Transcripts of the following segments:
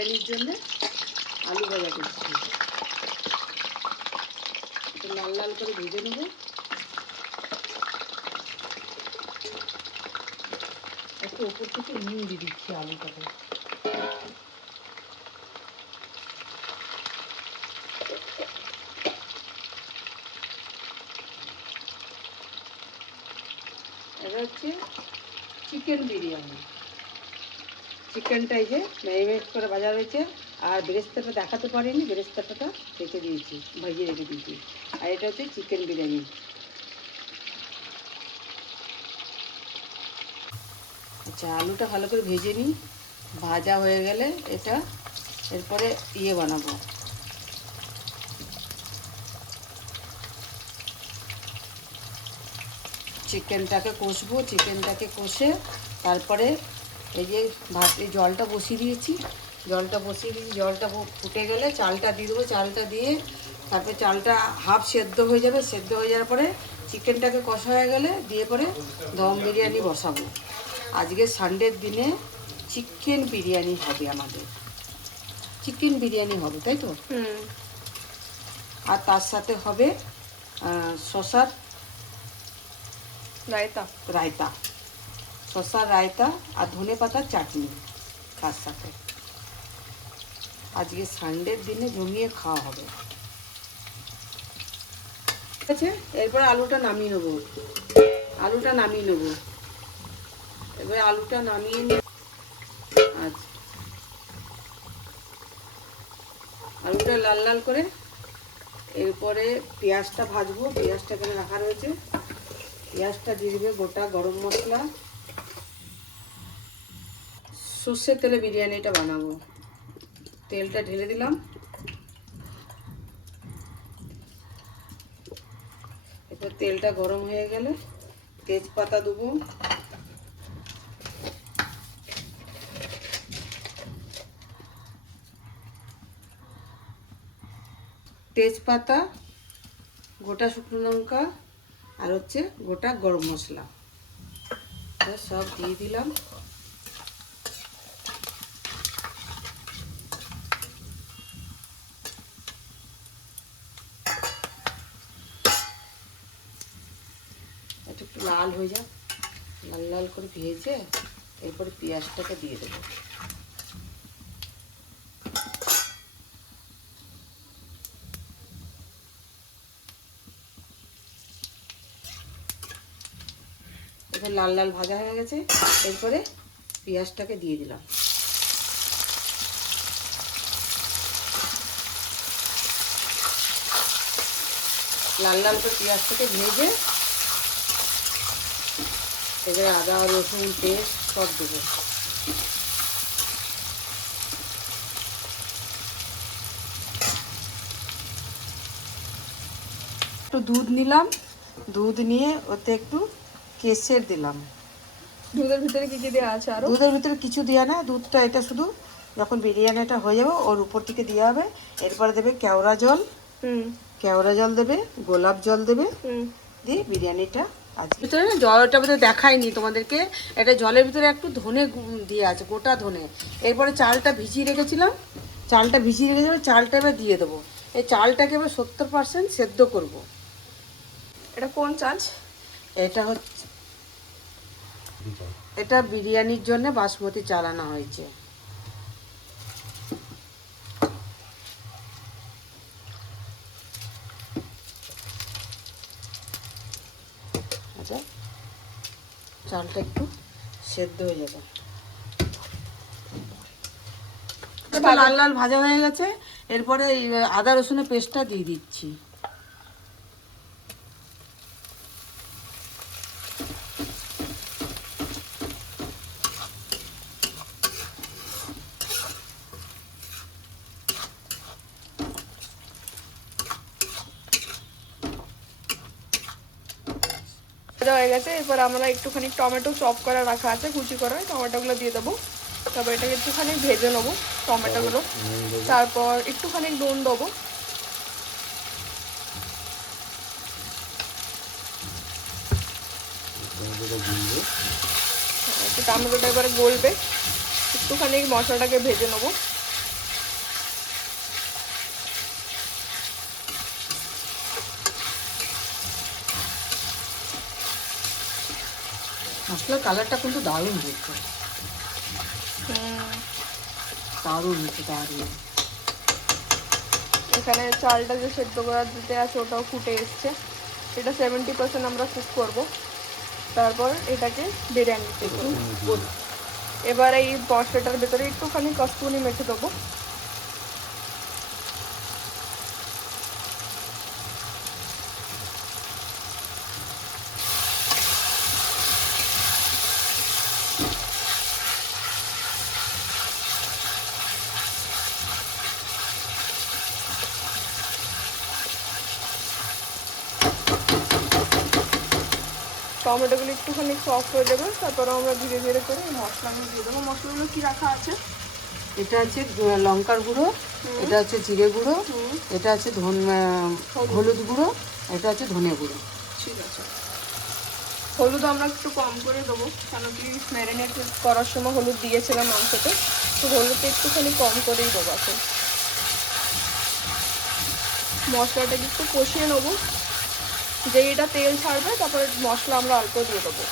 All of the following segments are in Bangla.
বিরিয়ানির জন্য আলু ভাজা করছি। লাল লাল করে ভেজে নেব। একটু ওপর থেকে নুন দিয়ে দিচ্ছি আলুটাকে। এটা হচ্ছে চিকেন বিরিয়ানি। চিকেনটা এই যে ম্যারিনেট করে ভাজা রয়েছে, আর বেরেস্তাটা দেখাতে পারিনি, বেরেস্তাটা রেখে দিয়েছি, ভাজিয়ে রেখে দিয়েছি। আর এটা হচ্ছে চিকেন বিরিয়ানি। আচ্ছা, আলুটা ভালো করে ভেজে নিই। ভাজা হয়ে গেলে এটা এরপরে বানাবো, চিকেনটাকে কষবো। চিকেনটাকে কষে তারপরে এই যে এই জলটা বসিয়ে দিয়েছি, জলটা ফুটে গেলে চালটা দিয়ে দেবো। চালটা দিয়ে তারপরে চালটা হাফ সেদ্ধ হয়ে যাবে। সেদ্ধ হয়ে যাওয়ার পরে চিকেনটাকে কষা হয়ে গেলে দিয়ে পরে দম বিরিয়ানি বসাবো। আজকে সানডের দিনে চিকেন বিরিয়ানি হবে আমাদের। চিকেন বিরিয়ানি হবে, তাই তো? আর তার সাথে হবে শসার রায়তা, শসার রায়তা আর ধনে পাতার চাটনি তার সাথে। আজকে সানডের দিনে জমিয়ে খাওয়া হবে। ঠিক আছে, এরপরে আলুটা নামিয়ে নেবো। এবারে আলুটা নামিয়ে নিয়ে আচ্ছা, আলুটা লাল লাল করে এরপরে পেঁয়াজটা ভাজবো। পেঁয়াজটা এখানে রাখা রয়েছে। পেঁয়াজটা দিয়ে দেবে গোটা গরম মশলা। সর্ষের তেলে বিরিয়ানিটা বানাবো। তেলটা ঢেলে দিলাম। এরপর তেলটা গরম হয়ে গেলে তেজপাতা দেবো। তেজপাতা, গোটা শুকনো লঙ্কা আর হচ্ছে গোটা গরম মশলা সব দিয়ে দিলাম। এটা একটু লাল হয়ে যাক, লাল লাল করে ভেজে এরপরে পেঁয়াজটাকে দিয়ে দেবো। এবার লাল লাল ভাজা হয়ে গেছে, এরপরে পেঁয়াজটাকে দিয়ে দিলাম। লাল লাল করে পেঁয়াজটাকে ভেজে এবারে আদা রসুন পেস্ট সব দেবো। একটু দুধ নিলাম, দুধ নিয়ে ওতে একটু কেশর দিলাম। দুধের ভিতরে কি কি দেওয়া আছে? আর দুধের ভিতরে কিছু দেওয়া না, দুধটা এটা শুধু যখন বিরিয়ানিটা হয়ে যাবে ওর উপর থেকে দেওয়া হবে। এরপরে দেবে কেওড়া জল দেবে, গোলাপ জল দেবে, দিয়ে বিরিয়ানিটা আজকে ভিতরে না জলটা বোধহয় দেখায়নি তোমাদেরকে। এটা জলের ভিতরে একটু ধনে দিয়ে আছে, গোটা ধনে। এরপরে চালটা ভিজিয়ে রেখেছিলাম, চালটা এবার দিয়ে দেবো। এই চালটাকে এবার 70% সেদ্ধ করব। এটা কোন চাল? এটা বিরিয়ানির জন্য বাসমতি চাল আনা হয়েছে। আচ্ছা, চালটা একটু সেদ্ধ হয়ে যাবে। লাল লাল ভাজা হয়ে গেছে, এরপরে আদা রসুনের পেস্টটা দিয়ে দিচ্ছি। হয়ে গেছে। এরপর আমরা একটুখানি টমেটো চপ করা রাখা আছে, কুচি করা টমেটোগুলো দিয়ে দেবো। তারপর এটাকে একটুখানি ভেজে নেবো টমেটোগুলো। তারপর একটুখানি নুন দেবো। টমেটোটা এবারে গলবে, একটুখানি মশলাটাকে ভেজে নেবো। মশলার কালারটা কিন্তু দারুণ হয়েছে, দারুণ হয়েছে, দারুণ। এখানে চালটা যে সেদ্ধ করা দিতে আছে ওটাও ফুটে এসছে। এটা 70% আমরা কুক করব, তারপর এটাকে বিরিয়ানিতে দেবো। এবার এই মশলাটার ভেতরে একটুখানি কস্তুরি মেখে দেবো। টমেটোগুলো একটুখানি সফট হয়ে যাবে, তারপরে আমরা ধীরে ধীরে করে এই মশলাগুলো দিয়ে দেবো। মশলাগুলো কি রাখা আছে? এটা আছে লঙ্কার গুঁড়ো, এটা আছে জিরে গুঁড়ো, এটা আছে হলুদ গুঁড়ো, এটা আছে ধনে গুঁড়ো। ঠিক আছে, হলুদ আমরা একটু কম করে দেবো, কেন কি ম্যারিনেট করার সময় হলুদ দিয়েছিলাম মাংসতে, তো হলুদটা একটুখানি কম করেই দেবো। এখন মশলাটাকে একটু কষিয়ে নেবো, যে এটা তেল ছাড়বে তারপরে মশলা আমরা অল্প দিয়ে দেবো।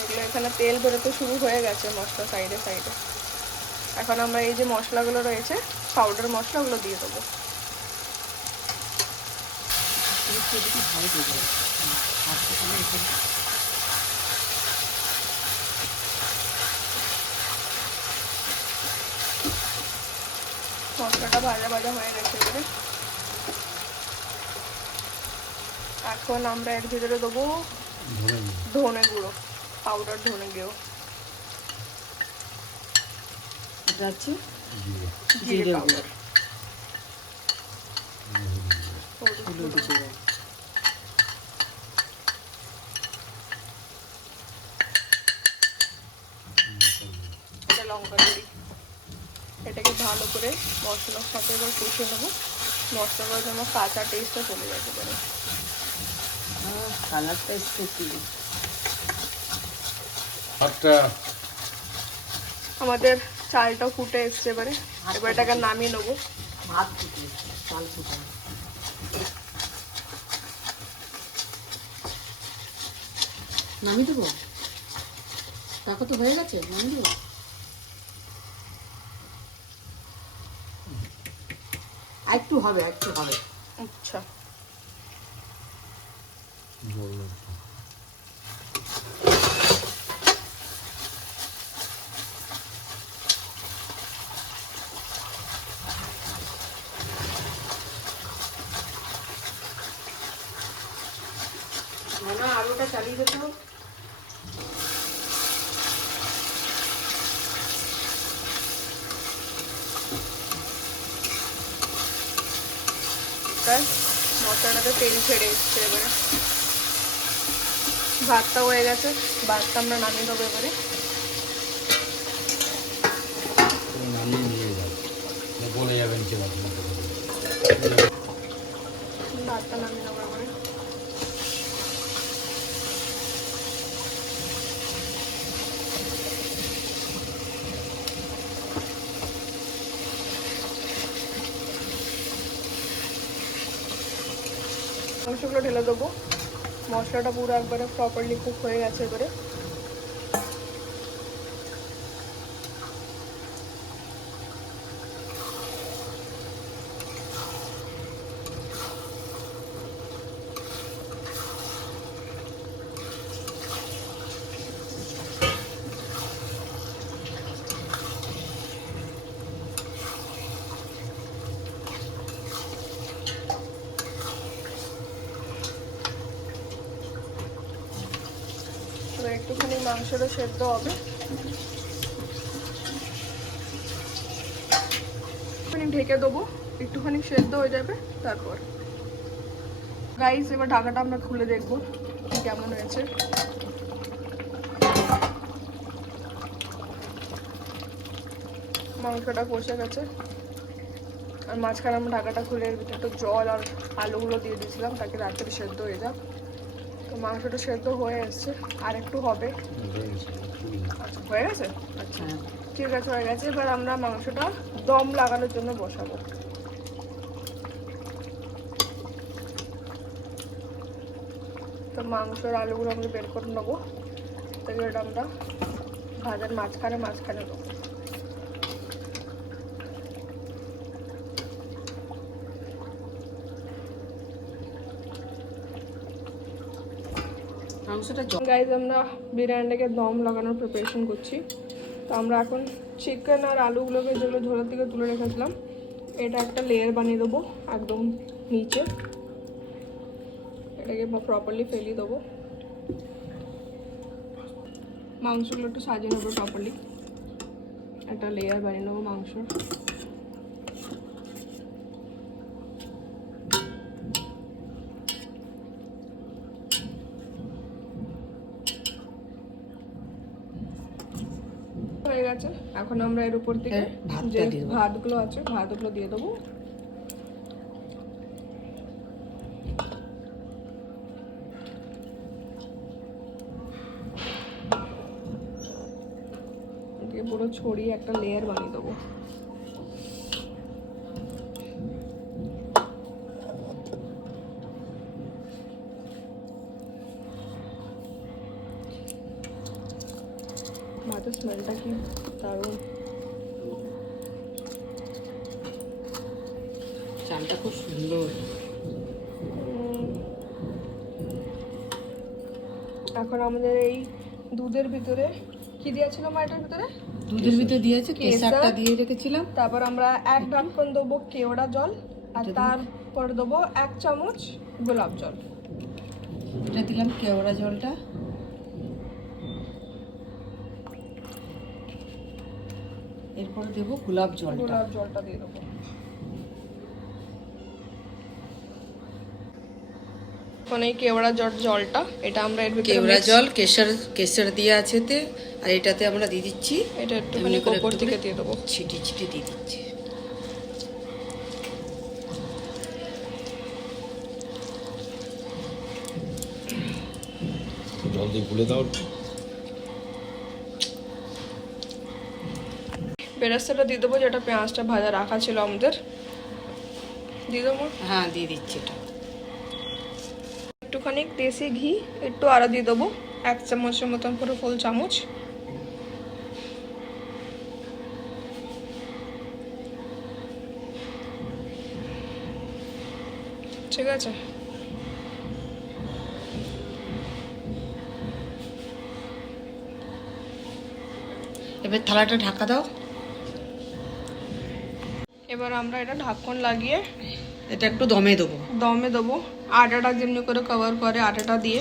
এগুলো এখানে তেল বেরোতে শুরু হয়ে গেছে মশলা সাইডে সাইডে। এখন আমরা এই যে মশলাগুলো রয়েছে পাউডার মশলা, ওগুলো দিয়ে দেবো। মশলাটা ভাজা ভাজা হয়ে গেছে এবারে। এখন আমরা এর ভিতরে দেবো ধনে গুঁড়ো, পাউডার ধনে গুঁড়ো। এটা আছে জিরে পাউডার, হলুদ জিরে, এটা লঙ্কা গুঁড়ি। এটাকে ভালো করে মশলার সাথে এবার কষিয়ে নেবো। মশলাগুলো যেন কাঁচা টেস্টটা চলে যেতে পারে। কালারটা একটু আমাদের চালটাও ফুটে এসছে এবারে। এবার এটাকে নামিয়ে নেবো। ভাত ফুটে, চাল ফুটে। নামিয়ে দেবো, দেখো তো হয়ে গেছে, নামিয়ে দেবো। একটু হবে, একটু হবে। আচ্ছা, না আলুটা চালিয়ে যেত। মশলাটাতে তেল ছেড়ে এসছে এবারে। ভাতটা হয়ে গেছে, ভাতটা আমরা নামিয়ে দেবো এবারে। ভাতটা নামিয়ে নেবো এবারে। মাংসগুলো ঢেলে দেবো। মশলাটা পুরো একবারে প্রপারলি কুক হয়ে গেছে এবারে। এবার একটুখানি মাংসটা সেদ্ধ হবে, একটুখানি ঢেকে দেবো, একটুখানি সেদ্ধ হয়ে যাবে। তারপর গাইস এবার ঢাকাটা আমরা খুলে দেখবো কেমন হয়েছে। মাংসটা কষে গেছে, আর মাঝখানে আমরা ঢাকাটা খুলে এর ভিতরে একটু জল আর আলুগুলো দিয়ে দিয়েছিলাম তাকে রাত্রে সেদ্ধ হয়ে যাক। তো মাংসটা সেদ্ধ হয়ে এসছে, আর একটু হবে। আচ্ছা হয়ে গেছে, আচ্ছা ঠিক আছে হয়ে গেছে। এবার আমরা মাংসটা দম লাগানোর জন্য বসাবো। তো মাংসের আলুগুলো আমরা বের করে নেবো, তো এটা আমরা ভাজার মাঝখানে দেবো। মাংসটা গাইজ আমরা বিরিয়ানিটাকে দম লাগানোর প্রিপারেশন করছি। তো আমরা এখন চিকেন আর আলুগুলোকে যেগুলো ঝোলের থেকে তুলে রেখেছিলাম, এটা একটা লেয়ার বানিয়ে দেবো একদম নিচে। এটাকে প্রপারলি ফেলিয়ে দেবো, মাংসগুলো একটু সাজিয়ে নেবো প্রপারলি, একটা লেয়ার বানিয়ে নেবো মাংসর। হয়ে গেছে, এখন আমরা এর উপর থেকে যে ভাতগুলো আছে ভাতগুলো দিয়ে দেবো। এটাকে পুরো ছড়িয়ে একটা লেয়ার বানিয়ে দেবো। ভাতের স্মেলটা কি দারুণ, চালটা খুব সুন্দর। এখন আমাদের এই দুধের ভিতরে কি দিয়েছিল মা? এটার ভিতরে দুধের ভিতরে দিয়েছে, কেশরটা দিয়ে রেখেছিলাম। তারপর আমরা এক ঢাকন দেবো কেওড়া জল, আর তারপর দেবো 1 চামচ গোলাপ জল। এটা দিলাম কেওড়া জলটা, এরপরে দেবো গোলাপ জলটা দিয়ে দেবো। এখন এই কেওড়া জলটা এটা আমরা এর ভিতরে কেওড়া জল কেশর দিয়ে আছে তে, আর এটাতে আমরা দিয়ে দিচ্ছি, এটা একটুখানি উপর থেকে দিয়ে দেবো, ছিটি দিয়ে দিচ্ছি। জল দিয়ে গুলে দাও। বেরেস্তাটা দিয়ে দেবো, যেটা পেঁয়াজটা ভাজা রাখা ছিল আমাদের, দিয়ে দেবো। হ্যাঁ দিয়ে দিচ্ছি। এটা একটুখানি দেশি ঘি একটু আরও দিয়ে দেবো, 1 চামচের মতন, পুরো ফুল চামচ। ঠিক আছে, এবার থালাটা ঢাকা দাও। এবার আমরা এটা ঢাকন লাগিয়ে এটা একটু দমে দেবো। আটাটা যেমনি করে কভার করে আটাটা দিয়ে।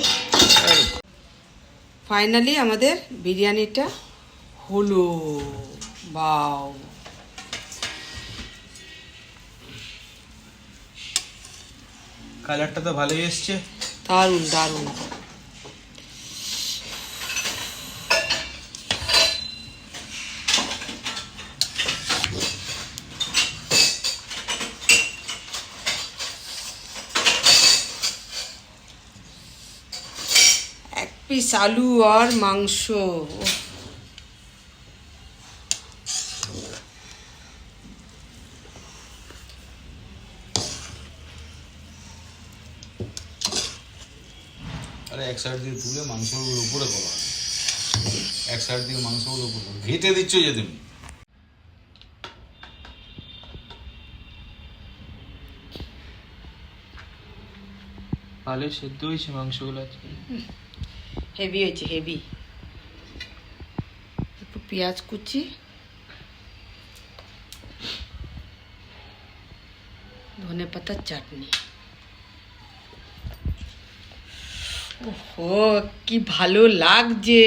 ফাইনালি আমাদের বিরিয়ানিটা হলো। বাও, কালারটা তো ভালোই এসছে, দারুণ। এক পিস আলু আর মাংস, আরে এক সাইড দিয়ে তুলে মাংসগুলো উপরে করো, এক সাইড দিয়ে মাংসগুলো উপরে ঘেটে দিচ্ছ যে তুমি। ভালোই সেদ্ধ হয়েছে মাংসগুলো, হেভি হয়েছে, হেভি। একটু পেঁয়াজ কুচি, ধনে পাতার চাটনি। ওহো, কি ভালো লাগছে।